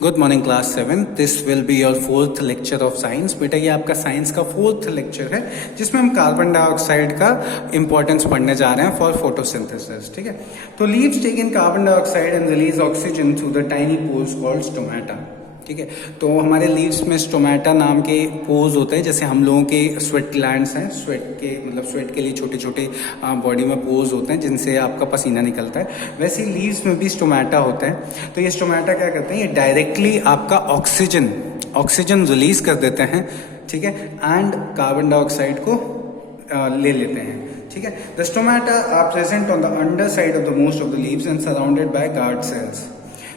Good morning class 7। This will be your fourth lecture of science. बेटा ये आपका science का फोर्थ लेक्चर है जिसमें हम कार्बन डाइऑक्साइड का इंपॉर्टेंस पढ़ने जा रहे हैं फॉर फोटोसिंथेसिस। ठीक है, तो leaves take in carbon dioxide and release oxygen through the tiny pores called stomata. ठीक है, तो हमारे लीव्स में स्टोमेटा नाम के पोर्स होते हैं, जैसे हम लोगों के स्वेट ग्लैंड्स हैं, स्वेट के लिए छोटे छोटे बॉडी में पोर्स होते हैं जिनसे आपका पसीना निकलता है, वैसे ही लीव्स में भी स्टोमेटा होते हैं। तो ये स्टोमेटा क्या करते हैं, ये डायरेक्टली आपका ऑक्सीजन रिलीज कर देते हैं। ठीक है, एंड कार्बन डाइऑक्साइड को ले लेते हैं। ठीक है, the stomata are present on the under side of the most of the leaves and surrounded by guard cells.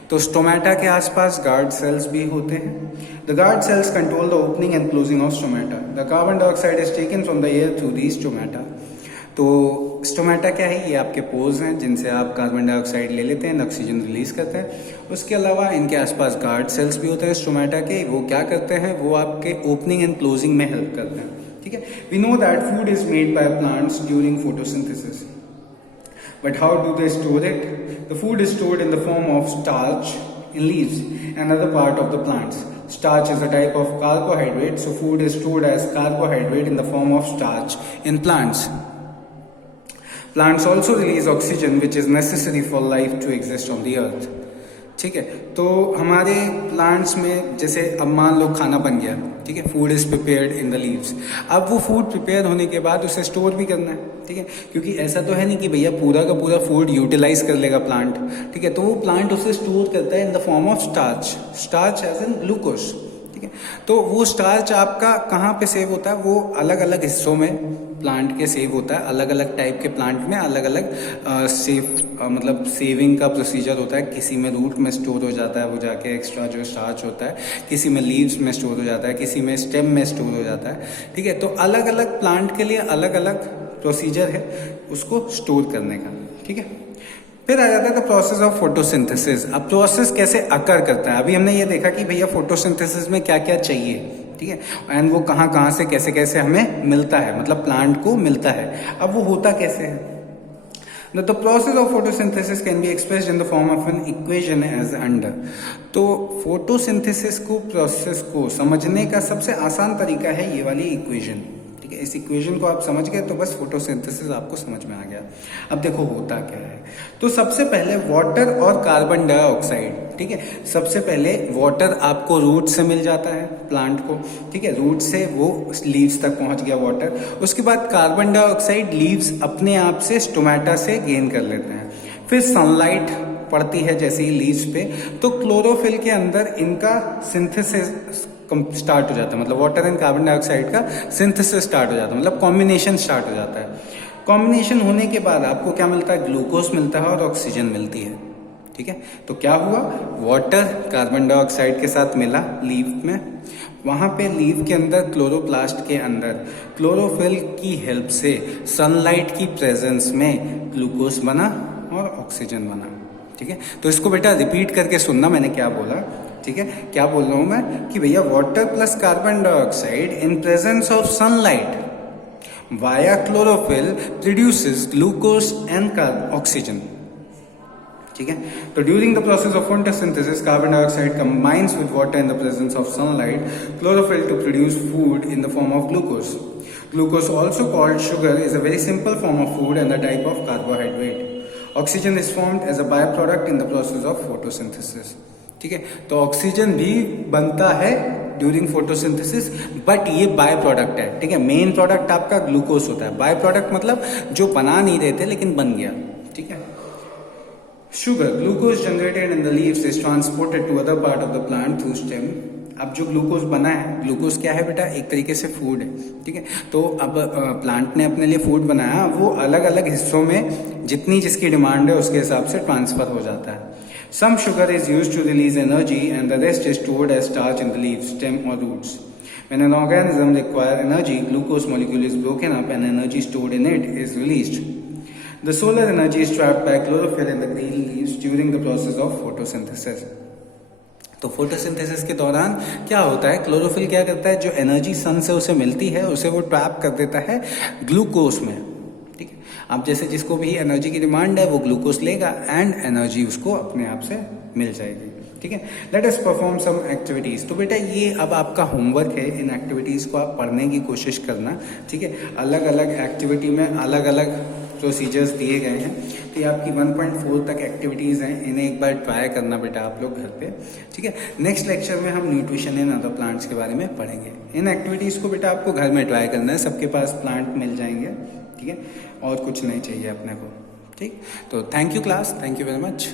तो स्टोमेटा के आसपास गार्ड सेल्स भी होते हैं। The guard cells control the opening and closing of stomata. The carbon dioxide is taken from the air through the stomata. तो stomata क्या है, ये आपके पोर्स हैं जिनसे आप कार्बन डाइऑक्साइड ले लेते हैं, ऑक्सीजन रिलीज करते हैं। उसके अलावा इनके आसपास गार्ड सेल्स भी होते हैं स्टोमेटा के। वो क्या करते हैं, वो आपके ओपनिंग एंड क्लोजिंग में हेल्प करते हैं। ठीक है, we know that food is made by plants during photosynthesis, but how do they store it? The food is stored in the form of starch in leaves and other part of the plants. Starch is a type of carbohydrate, so food is stored as carbohydrate in the form of starch in plants. Plants also release oxygen, which is necessary for life to exist on the earth. ठीक है, तो हमारे plants में जैसे अब मान लो खाना बन गया, ठीक है, food is prepared in the leaves. अब वो फूड प्रिपेयर होने के बाद उसे स्टोर भी करना है। ठीक है, क्योंकि ऐसा तो है नहीं कि भैया पूरा का पूरा फूड यूटिलाइज कर लेगा प्लांट। ठीक है, तो वो प्लांट उसे स्टोर करता है in the form of starch as an glucose. ठीक है, तो वो स्टार्च आपका कहाँ पे सेव होता है, वो अलग अलग हिस्सों में प्लांट के सेव होता है। अलग अलग टाइप के प्लांट में अलग अलग मतलब सेविंग का प्रोसीजर होता है। किसी में रूट में स्टोर हो जाता है वो जाके एक्स्ट्रा जो स्टार्च होता है, किसी में लीव्स में स्टोर हो जाता है, किसी में स्टेम में स्टोर हो जाता है। ठीक है, तो अलग अलग प्लांट के लिए अलग अलग प्रोसीजर है उसको स्टोर करने का। ठीक है, फिर आ जाता है द प्रोसेस ऑफ फोटोसिंथेसिस। अब प्रोसेस कैसे अकर करता है, अभी हमने ये देखा कि भैया फोटोसिंथेसिस में क्या क्या चाहिए। ठीक है, एंड वो कहाँ कहाँ से कैसे कैसे हमें मिलता है, मतलब प्लांट को मिलता है। अब वो होता कैसे है, The process of photosynthesis can be expressed in the form of an equation as under. तो फोटोसिंथेसिस को प्रोसेस को समझने का सबसे आसान तरीका है ये वाली इक्वेशन। ठीक है, इस इक्वेशन को आप समझ गए तो बस फोटोसिंथेसिस आपको समझ में आ गया। अब देखो होता क्या है, तो सबसे पहले वाटर और कार्बन डाइऑक्साइड। ठीक है, सबसे पहले वाटर आपको रूट से मिल जाता है प्लांट को। ठीक है, रूट से वो लीव्स तक पहुंच गया वाटर। उसके बाद कार्बन डाइऑक्साइड लीव्स अपने आप से स्टोमेटा से गेन कर लेते हैं। फिर सनलाइट पड़ती है जैसे ही लीव्स पे, तो क्लोरोफिल के अंदर इनका सिंथेसिस स्टार्ट हो जाता है, मतलब वाटर एंड कार्बन डाइऑक्साइड का सिंथेसिस स्टार्ट हो जाता है, मतलब कॉम्बिनेशन स्टार्ट हो जाता है। कॉम्बिनेशन होने के बाद आपको क्या मिलता है, ग्लूकोज मिलता है और ऑक्सीजन मिलती है। ठीक है, तो क्या हुआ, वाटर कार्बन डाइऑक्साइड के साथ मिला लीव में, वहां पे लीव के अंदर क्लोरोप्लास्ट के अंदर क्लोरोफिल की हेल्प से सनलाइट की प्रेजेंस में ग्लूकोज बना और ऑक्सीजन बना। ठीक है, तो इसको बेटा रिपीट करके सुनना मैंने क्या बोला। ठीक है, क्या बोल रहा हूं मैं कि भैया water plus carbon dioxide in presence of sunlight via chlorophyll produces glucose and oxygen. ठीक है, तो during the process of photosynthesis carbon dioxide combines with water in the presence of sunlight chlorophyll to produce food in the form of glucose. Glucose, also called sugar, is a very simple form of food and a type of carbohydrate. Oxygen is formed as a byproduct in the process of photosynthesis. ठीक है, तो oxygen भी बनता है during photosynthesis, but ये by product है। ठीक है, मेन प्रोडक्ट आपका ग्लूकोज होता है, बाय प्रोडक्ट मतलब जो बना नहीं रहे थे लेकिन बन गया। ठीक है, sugar glucose generated in the leaves is transported to other part of the plant through stem. अब जो ग्लूकोज बना है, ग्लूकोज क्या है बेटा, एक तरीके से फूड है। ठीक है, तो अब प्लांट ने अपने लिए फूड बनाया, वो अलग अलग हिस्सों में जितनी जिसकी डिमांड है उसके हिसाब से ट्रांसफर हो जाता है। Some sugar is used to release energy and the rest is stored as starch in the leaves, stem or roots. When an organism requires energy, glucose molecule is broken up and energy stored in it is released. The solar energy is trapped by chlorophyll in the green leaves during the process of photosynthesis. तो photosynthesis के दौरान क्या होता है, chlorophyll क्या करता है, जो एनर्जी सन से उसे मिलती है उसे वो ट्रैप कर देता है ग्लूकोज में। ठीक है, अब जैसे जिसको भी एनर्जी की डिमांड है वो ग्लूकोज लेगा एंड एनर्जी उसको अपने आप से मिल जाएगी। ठीक है। Let us perform some activities. तो बेटा ये अब आपका होमवर्क है, इन एक्टिविटीज को आप पढ़ने की कोशिश करना, ठीक है। अलग अलग एक्टिविटी में अलग अलग प्रोसीजर्स दिए गए हैं, तो ये आपकी 1.4 तक एक्टिविटीज़ हैं, इन्हें एक बार ट्राई करना बेटा आप लोग घर पे, ठीक है। नेक्स्ट लेक्चर में हम न्यूट्रिशन इन अदर प्लांट्स के बारे में पढ़ेंगे। इन एक्टिविटीज़ को बेटा आपको घर में ट्राई करना है, सबके पास प्लांट मिल जाएंगे, ठीक है, और कुछ नहीं चाहिए अपने को, ठीक। तो thank you class, thank you very much.